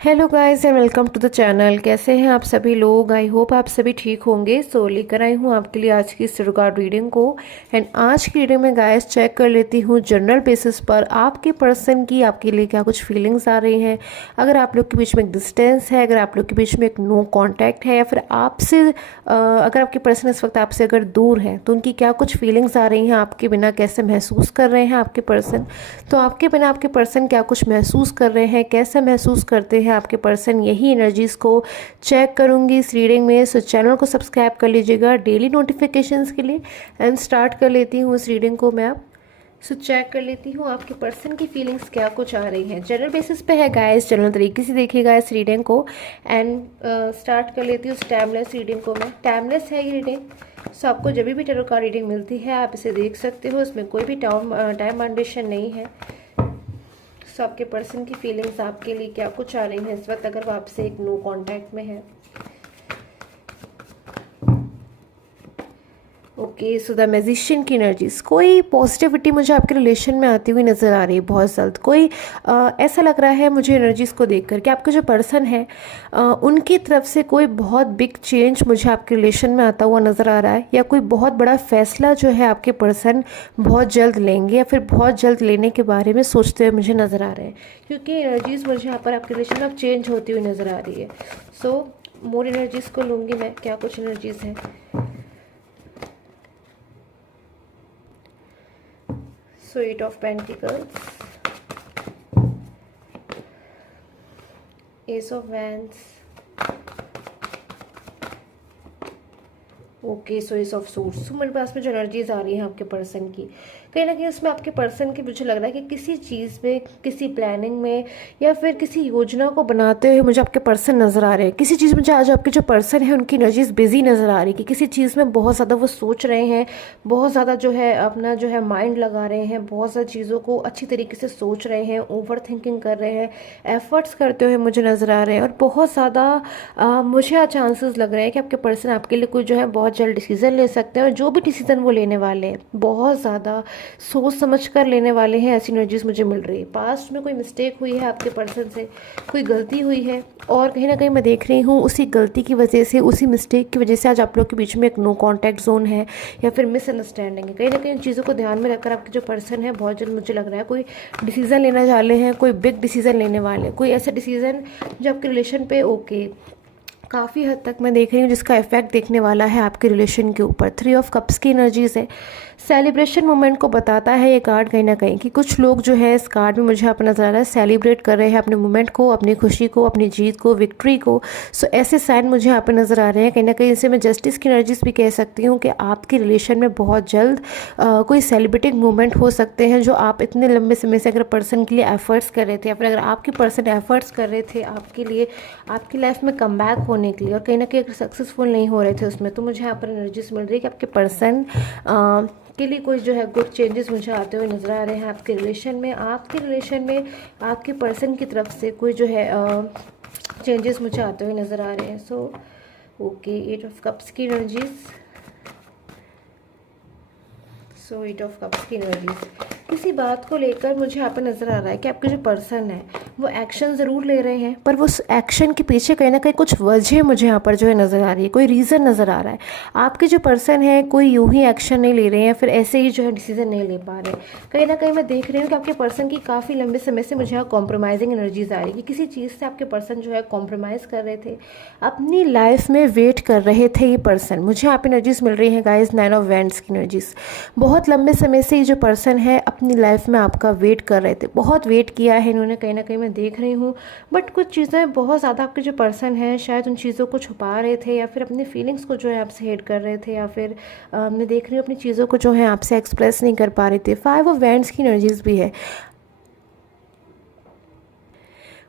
Hello guys and welcome to the channel. कैसे हैं आप सभी लोग? आई होप आप सभी ठीक होंगे। सो लेकर आई हूँ आपके लिए आज की इस रिगार्ड रीडिंग को। एंड आज की रीडिंग में गाइस चेक कर लेती हूँ जनरल बेसिस पर आपके पर्सन की आपके लिए क्या कुछ फीलिंग्स आ रही हैं। अगर आप लोग के बीच में एक डिस्टेंस है, अगर आप लोग के बीच में एक नो कॉन्टैक्ट है, या फिर आपसे अगर आपके पर्सन इस वक्त आपसे अगर दूर है तो उनकी क्या कुछ फीलिंग्स आ रही हैं, आपके बिना कैसे महसूस कर रहे हैं आपके पर्सन। तो आपके बिना आपके पर्सन क्या कुछ महसूस कर रहे हैं, कैसे महसूस करते हैं आपके पर्सन, यही एनर्जीज को चेक करूंगी इस रीडिंग में। सो चैनल को सब्सक्राइब कर लीजिएगा डेली नोटिफिकेशंस के लिए। एंड स्टार्ट कर लेती हूँ इस रीडिंग को मैं अब। सो चेक कर लेती हूँ आपके पर्सन की फीलिंग्स क्या कुछ आ रही हैं। जनरल बेसिस पे है गाइस, जनरल तरीके से देखिएगा इस रीडिंग को। एंड स्टार्ट कर लेती हूँ इस टाइमलेस रीडिंग को मैं। टाइमलेस है ये रीडिंग। सो आपको जब भी टैरो कार्ड रीडिंग मिलती है आप इसे देख सकते हो, इसमें कोई भी टाइम बाउंडेशन नहीं है। सो आपके पर्सन की फीलिंग्स आपके लिए क्या कुछ आ रही हैं इस वक्त, अगर वो आपसे एक नो कांटेक्ट में है। ओके, सो द मैजिशियन की एनर्जीज, कोई पॉजिटिविटी मुझे आपके रिलेशन में आती हुई नज़र आ रही है बहुत जल्द। कोई ऐसा लग रहा है मुझे एनर्जीज को देख कर कि आपके जो पर्सन है उनकी तरफ से कोई बहुत बिग चेंज मुझे आपके रिलेशन में आता हुआ नज़र आ रहा है, या कोई बहुत बड़ा फैसला जो है आपके पर्सन बहुत जल्द लेंगे या फिर बहुत जल्द लेने के बारे में सोचते हुए मुझे नज़र आ रहे हैं, क्योंकि एनर्जीज मुझे यहाँ पर आपके रिलेशन में चेंज होती हुई नज़र आ रही है। सो मोर एनर्जीज को लूँगी मैं, क्या कुछ एनर्जीज हैं। So Eight of Pentacles, Ace of Wands, okay, so S of suits. मेरे पास में जो एनर्जीज आ रही हैं आपके पर्सन की, कहीं ना कहीं उसमें आपके पर्सन की मुझे लग रहा है कि किसी चीज़ में, किसी प्लानिंग में या फिर किसी योजना को बनाते हुए मुझे आपके पर्सन नज़र आ रहे हैं। किसी चीज़ में मुझे आज आपके जो पर्सन है उनकी एनर्जीज बिजी नज़र आ रही है कि किसी चीज़ में बहुत ज़्यादा वो सोच रहे हैं, बहुत ज़्यादा जो है अपना जो है माइंड लगा रहे हैं, बहुत सारी चीज़ों को अच्छी तरीके से सोच रहे हैं, ओवर थिंकिंग कर रहे हैं, एफर्ट्स करते हुए मुझे नज़र आ रहे हैं। और बहुत ज़्यादा मुझे चांसेस लग रहे हैं कि आपके पर्सन आपके लिए कोई जो है बहुत जल्द डिसीजन ले सकते हैं, और जो भी डिसीजन वो लेने वाले हैं बहुत ज़्यादा सोच समझ कर लेने वाले हैं। ऐसी एनर्जीज मुझे मिल रही है। पास्ट में कोई मिस्टेक हुई है आपके पर्सन से, कोई गलती हुई है, और कहीं ना कहीं मैं देख रही हूँ उसी गलती की वजह से, उसी मिस्टेक की वजह से आज आप लोग के बीच में एक नो कॉन्टैक्ट जोन है या फिर मिसअंडरस्टैंडिंग है। कहीं ना कहीं चीज़ों को ध्यान में रखकर आपके जो पर्सन है बहुत जल्द मुझे लग रहा है कोई डिसीजन लेने वाले हैं, कोई बिग डिसीजन लेने वाले हैं, कोई ऐसा डिसीजन जो आपके रिलेशन पे काफ़ी हद तक मैं देख रही हूँ जिसका इफेक्ट देखने वाला है आपके रिलेशन के ऊपर। 3 ऑफ कप्स की एनर्जीज है। सेलिब्रेशन मोमेंट को बताता है ये कार्ड कहीं ना कहीं कि कुछ लोग जो है इस कार्ड में मुझे यहाँ पर नजर आ रहा है सेलिब्रेट कर रहे हैं अपने मोमेंट को, अपनी खुशी को, अपनी जीत को, विक्ट्री को। सो ऐसे साइन मुझे यहाँ पर नजर आ रहे हैं। कहीं ना कहीं इसे मैं जस्टिस की एनर्जीज भी कह सकती हूँ कि आपके रिलेशन में बहुत जल्द कोई सेलिब्रेटिंग मोमेंट हो सकते हैं जो आप इतने लंबे समय से अगर पर्सन के लिए एफर्ट्स कर रहे थे, या फिर अगर आपके पर्सन एफर्ट्स कर रहे थे आपके लिए, आपकी लाइफ में कम बैक होने के लिए, और कहीं ना कहीं अगर सक्सेसफुल नहीं हो रहे थे उसमें, तो मुझे यहाँ पर एनर्जीज मिल रही है कि आपके पर्सन के लिए कोई जो है गुड चेंजेस मुझे आते हुए नजर आ रहे हैं आपके रिलेशन में। आपके रिलेशन में आपके पर्सन की तरफ से कोई जो है चेंजेस मुझे आते हुए नजर आ रहे हैं। सो ओके, 8 ऑफ कप्स की एनर्जीज। सो 8 ऑफ कप्स की एनर्जीज, किसी बात को लेकर मुझे यहाँ पर नज़र आ रहा है कि आपके जो पर्सन है वो एक्शन ज़रूर ले रहे हैं, पर वो उस एक्शन के पीछे कहीं ना कहीं कुछ वजह मुझे यहाँ पर जो है नज़र आ रही है, कोई रीज़न नज़र आ रहा है। आपके जो पर्सन है कोई यूं ही एक्शन नहीं ले रहे हैं, फिर ऐसे ही जो है डिसीजन नहीं ले पा रहे हैं। कहीं ना कहीं मैं देख रही हूँ कि आपके पर्सन की काफ़ी लंबे समय से मुझे यहाँ कॉम्प्रोमाइजिंग एनर्जीज आ रही है कि किसी चीज़ से आपके पर्सन जो है कॉम्प्रोमाइज़ कर रहे थे, अपनी लाइफ में वेट कर रहे थे ये पर्सन। मुझे यहाँ पर एनर्जीज मिल रही है गाइज 9 ऑफ वैंड्स की एनर्जीज। बहुत लंबे समय से ये जो पर्सन है अपनी लाइफ में आपका वेट कर रहे थे, बहुत वेट किया है इन्होंने, कहीं ना कहीं मैं देख रही हूँ। बट कुछ चीज़ें बहुत ज़्यादा आपके जो पर्सन है शायद उन चीज़ों को छुपा रहे थे, या फिर अपनी फीलिंग्स को जो है आपसे हेड कर रहे थे, या फिर मैं देख रही हूँ अपनी चीज़ों को जो है आपसे एक्सप्रेस नहीं कर पा रहे थे। 5 ऑफ वैंड्स की एनर्जीज भी है।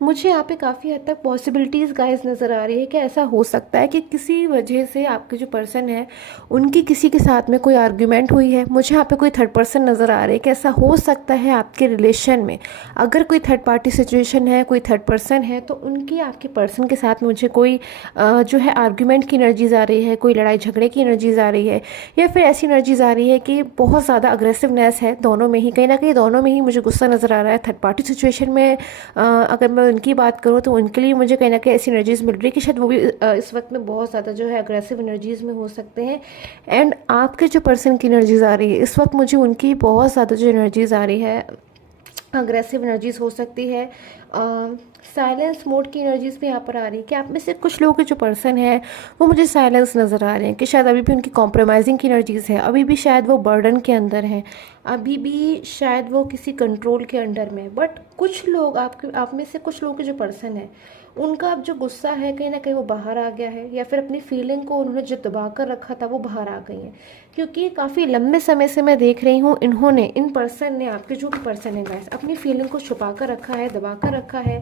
मुझे यहाँ पे काफ़ी हद तक पॉसिबिलिटीज़ गाइस नज़र आ रही है कि ऐसा हो सकता है कि किसी वजह से आपके जो पर्सन है उनकी किसी के साथ में कोई आर्ग्यूमेंट हुई है। मुझे यहाँ पे कोई थर्ड पर्सन नज़र आ रहा है कि ऐसा हो सकता है आपके रिलेशन में अगर कोई थर्ड पार्टी सिचुएशन है, कोई थर्ड पर्सन है, तो उनकी आपके पर्सन के साथ मुझे कोई जो है आर्ग्यूमेंट की एनर्जीज आ रही है, कोई लड़ाई झगड़े की एनर्जीज आ रही है, या फिर ऐसी एनर्जीज आ रही है कि बहुत ज़्यादा अग्रेसिवनेस है दोनों में ही। कहीं ना कहीं दोनों में ही मुझे गुस्सा नज़र आ रहा है। थर्ड पार्टी सिचुएशन में अगर मैं उनकी बात करूँ तो उनके लिए मुझे कहीं ना कहीं ऐसी एनर्जीज़ मिल रही है कि शायद वो भी इस वक्त में बहुत ज़्यादा जो है अग्रेसिव एनर्जीज़ में हो सकते हैं। एंड आपके जो पर्सन की एनर्जीज़ आ रही है इस वक्त, मुझे उनकी बहुत ज़्यादा जो एनर्जीज़ आ रही है, अग्रेसिव एनर्जीज हो सकती है। साइलेंस मोड की एनर्जीज भी यहाँ पर आ रही है कि आप में से कुछ लोगों के जो पर्सन है वो मुझे साइलेंस नज़र आ रहे हैं, कि शायद अभी भी उनकी कॉम्प्रोमाइजिंग की एनर्जीज है, अभी भी शायद वो बर्डन के अंदर हैं, अभी भी शायद वो किसी कंट्रोल के अंडर में। बट कुछ लोग आप में से कुछ लोगों के जो पर्सन है उनका अब जो गुस्सा है कहीं ना कहीं वो बाहर आ गया है, या फिर अपनी फीलिंग को उन्होंने जो दबा कर रखा था वो बाहर आ गई है। क्योंकि काफ़ी लंबे समय से मैं देख रही हूँ इन पर्सन ने, आपके जो भी पर्सन है गाइस, अपनी फीलिंग को छुपा कर रखा है, दबा कर रखा है।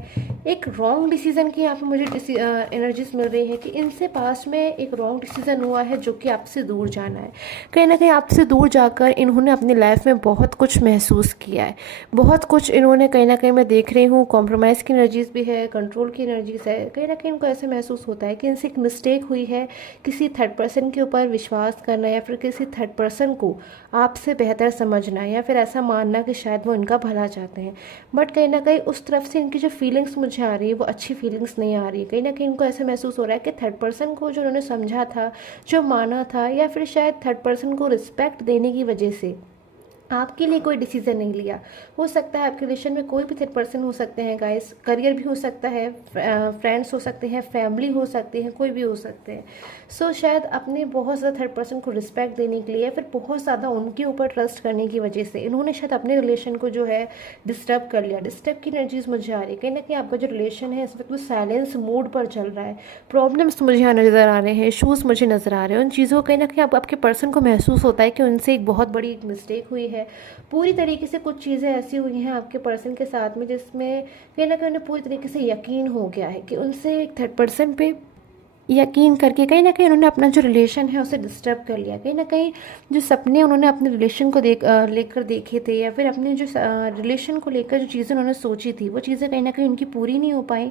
एक रॉन्ग डिसीजन की यहाँ पे मुझे एनर्जीज मिल रही है कि इनसे पास्ट में एक रॉन्ग डिसीजन हुआ है जो कि आपसे दूर जाना है। कहीं ना कहीं आपसे दूर जाकर इन्होंने अपनी लाइफ में बहुत कुछ महसूस किया है, बहुत कुछ इन्होंने कहीं ना कहीं मैं देख रही हूँ, कॉम्प्रोमाइज़ की एनर्जीज भी है, कंट्रोल की एनर्जीज है। कहीं ना कहीं इनको ऐसे महसूस होता है कि इनसे एक मिस्टेक हुई है, किसी थर्ड पर्सन के ऊपर विश्वास करना, या फिर किसी थर्ड पर्सन को आपसे बेहतर समझना, या फिर ऐसा मानना कि शायद वो इनका भला चाहते हैं। बट कहीं ना कहीं उस तरफ से इनकी जो फीलिंग्स मुझे आ रही है वो अच्छी फीलिंग्स नहीं आ रही है। कहीं ना कहीं इनको ऐसा महसूस हो रहा है कि थर्ड पर्सन को जो उन्होंने समझा था, जो माना था, या फिर शायद थर्ड पर्सन को रिस्पेक्ट देने की वजह से आपके लिए कोई डिसीजन नहीं लिया। हो सकता है आपके रिलेशन में कोई भी थर्ड पर्सन हो सकते हैं गाइस, करियर भी हो सकता है, फ्रेंड्स हो सकते हैं, फैमिली हो सकती है, कोई भी हो सकते हैं। सो शायद अपने बहुत ज़्यादा थर्ड पर्सन को रिस्पेक्ट देने के लिए, फिर बहुत ज़्यादा उनके ऊपर ट्रस्ट करने की वजह से इन्होंने शायद अपने रिलेशन को जो है डिस्टर्ब कर लिया। डिस्टर्ब की एनर्जीज मुझे आ रही है, कहीं ना कहीं आपका जो रिलेशन है इस वक्त वो साइलेंस मोड पर चल रहा है। प्रॉब्लम्स मुझे यहाँ नज़र आ रहे हैं, इशूज़ मुझे नज़र आ रहे हैं। उन चीज़ों को कहीं ना कहीं आपके पर्सन को महसूस होता है कि उनसे एक बहुत बड़ी एक मिस्टेक हुई है। पूरी तरीके से कुछ चीज़ें ऐसी हुई हैं आपके पर्सन के साथ में जिसमें कहीं ना कहीं उन्हें पूरी तरीके से यकीन हो गया है कि उनसे एक थर्ड पर्सन पे यकीन करके कहीं ना कहीं उन्होंने अपना जो रिलेशन है उसे डिस्टर्ब कर लिया। कहीं ना कहीं जो सपने उन्होंने अपने रिलेशन को लेकर देखे थे, या फिर अपने जो रिलेशन को लेकर जो चीज़ें उन्होंने सोची थी वो चीज़ें कहीं ना कहीं उनकी पूरी नहीं हो पाई।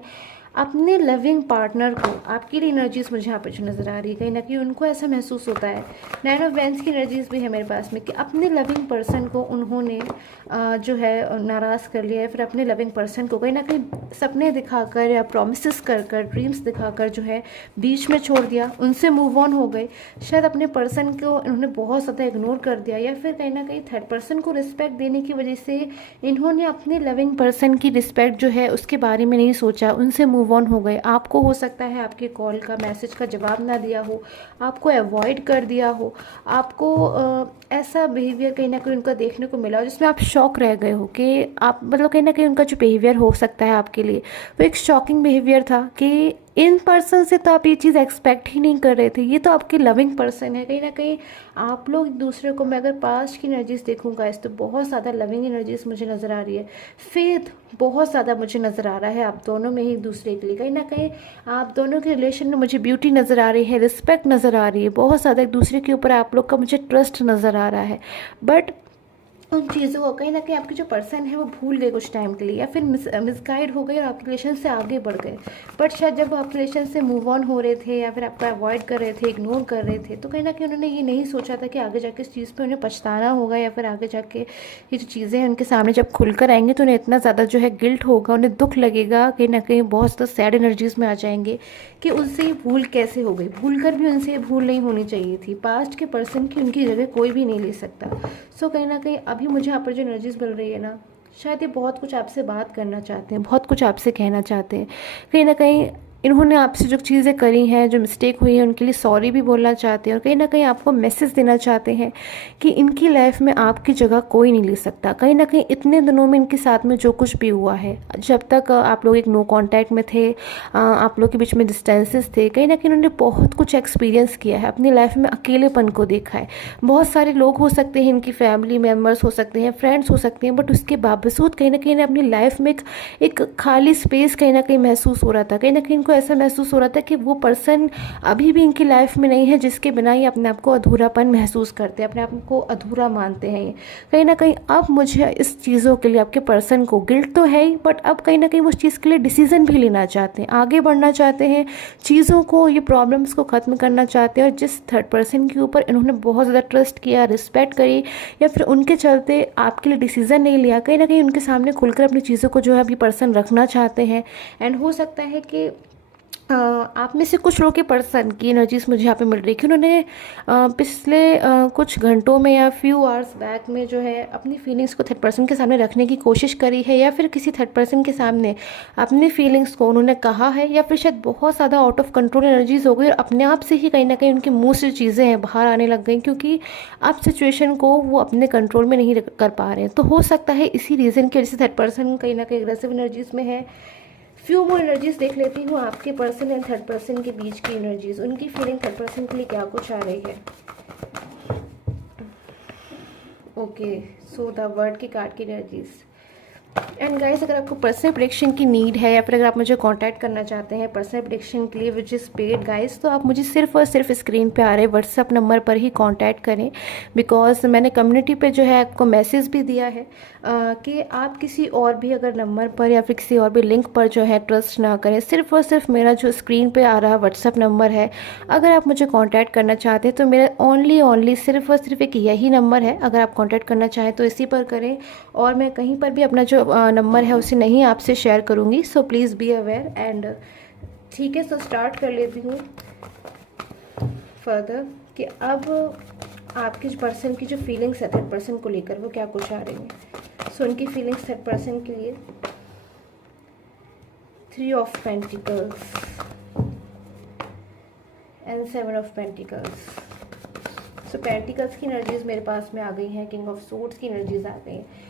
अपने लविंग पार्टनर को, आपकी लिए एनर्जीज मुझे यहाँ पे जो नज़र आ रही है, कहीं ना कहीं उनको ऐसा महसूस होता है। 9 ऑफ वैंड्स की एनर्जीज भी है मेरे पास में कि अपने लविंग पर्सन को उन्होंने जो है नाराज़ कर लिया है, फिर अपने लविंग पर्सन को कहीं ना कहीं सपने दिखाकर या प्रोमिस कर ड्रीम्स दिखाकर जो है बीच में छोड़ दिया, उनसे मूव ऑन हो गए। शायद अपने पर्सन को उन्होंने बहुत ज़्यादा इग्नोर कर दिया, या फिर कहीं ना कहीं थर्ड पर्सन को रिस्पेक्ट देने की वजह से इन्होंने अपने लविंग पर्सन की रिस्पेक्ट जो है उसके बारे में नहीं सोचा, उनसे मूव ऑन हो गए। आपको हो सकता है आपके कॉल का, मैसेज का जवाब ना दिया हो, आपको अवॉइड कर दिया हो, आपको ऐसा बिहेवियर कहीं ना कहीं उनका देखने को मिला हो जिसमें आप शॉक रह गए हो कि आप, मतलब कहीं ना कहीं उनका जो बिहेवियर हो सकता है आपके लिए वो एक शॉकिंग बिहेवियर था कि इन पर्सन से तो आप ये चीज़ एक्सपेक्ट ही नहीं कर रहे थे, ये तो आपके लविंग पर्सन है। कहीं ना कहीं आप लोग एक दूसरे को, मैं अगर पास्ट की एनर्जीज देखूंगा इस तो बहुत ज़्यादा लविंग एनर्जीज मुझे नज़र आ रही है, फेथ बहुत ज़्यादा मुझे नज़र आ रहा है आप दोनों में ही एक दूसरे के लिए। कहीं ना कहीं आप दोनों के रिलेशन में मुझे ब्यूटी नज़र आ रही है, रिस्पेक्ट नज़र आ रही है, बहुत ज़्यादा एक दूसरे के ऊपर आप लोग का मुझे ट्रस्ट नज़र आ रहा है। बट उन चीज़ों को कहीं ना कहीं आपके जो पर्सन है वो भूल गए कुछ टाइम के लिए, या फिर मिसगाइड हो गए और आप रिलेशन से आगे बढ़ गए। बट शायद जब आप रिलेशन से मूव ऑन हो रहे थे या फिर आपका अवॉइड कर रहे थे, इग्नोर कर रहे थे, तो कहीं ना कहीं उन्होंने ये नहीं सोचा था कि आगे जाके इस चीज़ पे उन्हें पछताना होगा, या फिर आगे जाके ये जो चीज़ें हैं उनके सामने जब खुलकर आएंगे तो उन्हें इतना ज़्यादा जो है गिल्ट होगा, उन्हें दुख लगेगा, कहीं ना कहीं बहुत ज़्यादा सैड एनर्जीज में आ जाएंगे कि उनसे ये भूल कैसे हो गई। भूल कर भी उनसे ये भूल नहीं होनी चाहिए थी। पास्ट के पर्सन की उनकी जगह कोई भी नहीं ले सकता। सो कहीं ना कहीं अभी मुझे यहाँ पर जो एनर्जीज मिल रही है ना, शायद ये बहुत कुछ आपसे बात करना चाहते हैं, बहुत कुछ आपसे कहना चाहते हैं। कहीं ना कहीं इन्होंने आपसे जो चीज़ें करी हैं, जो मिस्टेक हुई है, उनके लिए सॉरी भी बोलना चाहते हैं, और कहीं ना कहीं आपको मैसेज देना चाहते हैं कि इनकी लाइफ में आपकी जगह कोई नहीं ले सकता। कहीं ना कहीं इतने दिनों में इनके साथ में जो कुछ भी हुआ है, जब तक आप लोग एक नो कांटेक्ट में थे, आप लोग के बीच में डिस्टेंसेस थे, कहीं ना कहीं उन्होंने बहुत कुछ एक्सपीरियंस किया है, अपनी लाइफ में अकेलेपन को देखा है। बहुत सारे लोग हो सकते हैं, इनकी फैमिली मेम्बर्स हो सकते हैं, फ्रेंड्स हो सकते हैं, बट उसके बावजूद कहीं ना कहीं अपनी लाइफ में एक खाली स्पेस कहीं ना कहीं महसूस हो रहा था। कहीं ना कहीं को ऐसा महसूस हो रहा था कि वो पर्सन अभी भी इनकी लाइफ में नहीं है, जिसके बिना ये अपने आप को अधूरापन महसूस करते हैं, अपने आप को अधूरा मानते हैं। कहीं ना कहीं अब मुझे इस चीज़ों के लिए आपके पर्सन को गिल्ट तो है ही, बट अब कहीं ना कहीं वो उस चीज़ के लिए डिसीजन भी लेना चाहते हैं, आगे बढ़ना चाहते हैं, चीज़ों को, ये प्रॉब्लम्स को ख़त्म करना चाहते हैं। और जिस थर्ड पर्सन के ऊपर इन्होंने बहुत ज़्यादा ट्रस्ट किया, रिस्पेक्ट करी, या फिर उनके चलते आपके लिए डिसीज़न नहीं लिया, कहीं ना कहीं उनके सामने खुलकर अपनी चीज़ों को जो है अभी पर्सन रखना चाहते हैं। एंड हो सकता है कि आप में से कुछ लोगों के पर्सन की एनर्जीज मुझे यहाँ पे मिल रही है कि उन्होंने पिछले कुछ घंटों में या फ्यू आवर्स बैक में जो है अपनी फीलिंग्स को थर्ड पर्सन के सामने रखने की कोशिश करी है, या फिर किसी थर्ड पर्सन के सामने अपनी फीलिंग्स को उन्होंने कहा है, या फिर शायद बहुत ज़्यादा आउट ऑफ कंट्रोल एनर्जीज हो गई और अपने आप से ही कहीं ना कहीं उनके मुँह से चीज़ें हैं बाहर आने लग गई, क्योंकि अब सिचुएशन को वो अपने कंट्रोल में नहीं कर पा रहे हैं। तो हो सकता है इसी रीज़न की वजह से थर्ड पर्सन कहीं ना कहीं एग्रेसिव एनर्जीज में है। फ्यू मोर एनर्जीज देख लेती हूँ आपके पर्सन एंड थर्ड पर्सन के बीच की एनर्जीज, उनकी फीलिंग थर्ड पर्सन के लिए क्या कुछ आ रही है। ओके, सो द वर्ड की कार्ड की एनर्जीज। एंड गाइस, अगर आपको पर्सनल प्रेडिक्शन की नीड है, या फिर अगर आप मुझे कांटेक्ट करना चाहते हैं पर्सनल प्रेडिक्शन के लिए विच इज़ पेड गाइस, तो आप मुझे सिर्फ और सिर्फ स्क्रीन पे आ रहे व्हाट्सअप नंबर पर ही कांटेक्ट करें। बिकॉज मैंने कम्युनिटी पे जो है आपको मैसेज भी दिया है कि आप किसी और भी अगर नंबर पर या फिर किसी और भी लिंक पर जो है ट्रस्ट ना करें। सिर्फ और सिर्फ मेरा जो स्क्रीन पे आ रहा व्हाट्सअप नंबर है, अगर आप मुझे कांटेक्ट करना चाहते हैं तो मेरा ओनली सिर्फ और सिर्फ एक यही नंबर है। अगर आप कांटेक्ट करना चाहें तो इसी पर करें, और मैं कहीं पर भी अपना जो नंबर है उसे नहीं आपसे शेयर करूँगी। So please be aware. And ठीक है, सो स्टार्ट कर लेती हूँ फर्दर कि अब आपके पर्सन की जो फीलिंग्स है थर्ड पर्सन को लेकर वो क्या कुछ आ रही हैं। सो उनकी फीलिंग्स थर्ड पर्सन के लिए 3 of pentacles and 7 of pentacles. So pentacles की एनर्जीज मेरे पास में आ गई हैं, किंग ऑफ सोर्ड्स की एनर्जीज आ गई हैं।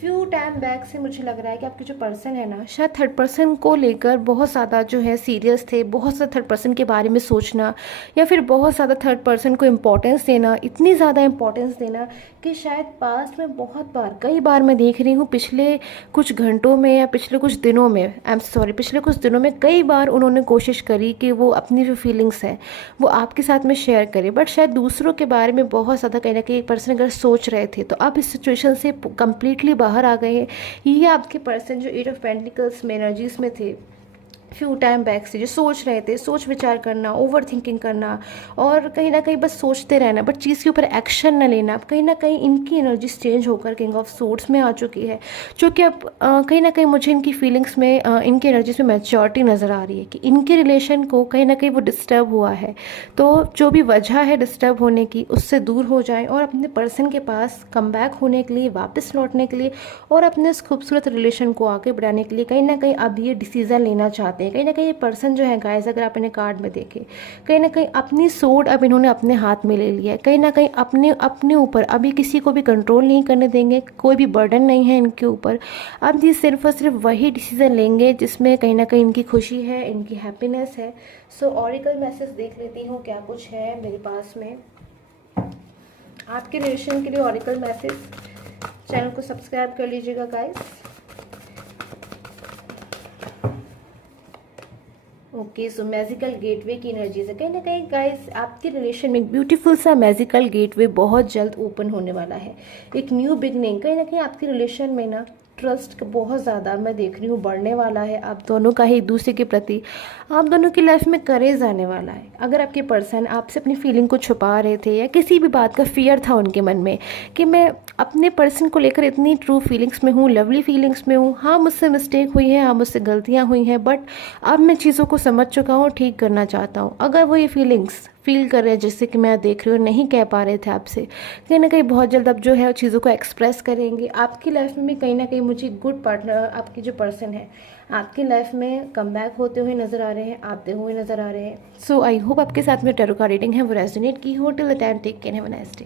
फ्यू टाइम बैक से मुझे लग रहा है कि आपके जो पर्सन है ना, शायद थर्ड पर्सन को लेकर बहुत ज़्यादा जो है सीरियस थे, बहुत ज़्यादा थर्ड पर्सन के बारे में सोचना, या फिर बहुत ज़्यादा थर्ड पर्सन को इम्पोर्टेंस देना, इतनी ज़्यादा इम्पोर्टेंस देना कि शायद पास्ट में बहुत बार, कई बार मैं देख रही हूँ पिछले कुछ घंटों में या पिछले कुछ दिनों में, पिछले कुछ दिनों में कई बार उन्होंने कोशिश करी कि वो अपनी जो फीलिंग्स हैं वो आपके साथ में शेयर करें, बट शायद दूसरों के बारे में बहुत ज़्यादा कहीं ना कहीं एक पर्सन अगर सोच रहे थे, तो अब इस सिचुएशन से कम्प्लीटली बाहर आ गए हैं। ये आपके पर्सन जो 8 ऑफ पेंटिकल्स में एनर्जीज में थे फ्यू टाइम बैक से, जो सोच रहे थे, सोच विचार करना, ओवर थिंकिंग करना, और कहीं ना कहीं बस सोचते रहना बट चीज़ के ऊपर एक्शन न लेना, कहीं ना कहीं इनकी एनर्जीज चेंज होकर किंग ऑफ सोर्ड्स में आ चुकी है। जो कि अब कहीं ना कहीं मुझे इनकी फीलिंग्स में इनकी एनर्जीज में मैच्योरिटी नज़र आ रही है कि इनके रिलेशन को कहीं ना कहीं वो डिस्टर्ब हुआ है। तो जो भी वजह है डिस्टर्ब होने की, उससे दूर हो जाएं और अपने पर्सन के पास कम बैक होने के लिए, वापस लौटने के लिए, और अपने इस खूबसूरत रिलेशन को आगे बढ़ाने के लिए कहीं ना कहीं अब ये डिसीज़न लेना चाहते हैं। कहीं ना कहीं ये पर्सन जो है गाइस, अगर आप इन्हें कार्ड में देखें, कहीं ना कहीं अपनी सोड अब इन्होंने अपने हाथ में ले लिया है। कहीं ना कहीं अपने ऊपर अभी किसी को भी कंट्रोल नहीं करने देंगे, कोई भी बर्डन नहीं है इनके ऊपर। अब ये सिर्फ और सिर्फ वही डिसीज़न लेंगे जिसमें कहीं ना कहीं इनकी खुशी है, इनकी हैप्पीनेस है। सो ऑरिकल मैसेज देख लेती हूँ क्या कुछ है मेरे पास में आपके रिलेशन के लिए। ऑरिकल मैसेज, चैनल को सब्सक्राइब कर लीजिएगा guys. Okay, so magical gateway की एनर्जीज है। कहीं ना कहीं गाइस आपके रिलेशन में एक ब्यूटीफुल सा मैजिकल गेटवे बहुत जल्द ओपन होने वाला है, एक न्यू बिगनिंग। कहीं ना कहीं आपके रिलेशन में ना ट्रस्ट बहुत ज़्यादा मैं देख रही हूँ बढ़ने वाला है आप दोनों का ही एक दूसरे के प्रति। आप दोनों की लाइफ में करेज आने वाला है। अगर आपके पर्सन आपसे अपनी फीलिंग को छुपा रहे थे, या किसी भी बात का फियर था उनके मन में कि मैं अपने पर्सन को लेकर इतनी ट्रू फीलिंग्स में हूँ, लवली फीलिंग्स में हूँ, हाँ मुझसे मिस्टेक हुई है, हाँ मुझसे गलतियाँ हुई हैं, बट अब मैं चीज़ों को समझ चुका हूँ, ठीक करना चाहता हूँ। अगर वो ये फीलिंग्स फील कर रहे हैं जैसे कि मैं देख रही हूँ, नहीं कह पा रहे थे आपसे, कहीं ना कहीं बहुत जल्द अब जो है चीज़ों को एक्सप्रेस करेंगे। आपकी लाइफ में भी कहीं ना कहीं मुझे गुड पार्टनर, आपकी जो पर्सन है आपकी लाइफ में कम बैक होते हुए नज़र आ रहे हैं, आते हुए नज़र आ रहे हैं। सो आई होप आपके साथ में टैरो कार्ड रीडिंग है वो रेजोनेट की हो। Till the time take care, have a nice day.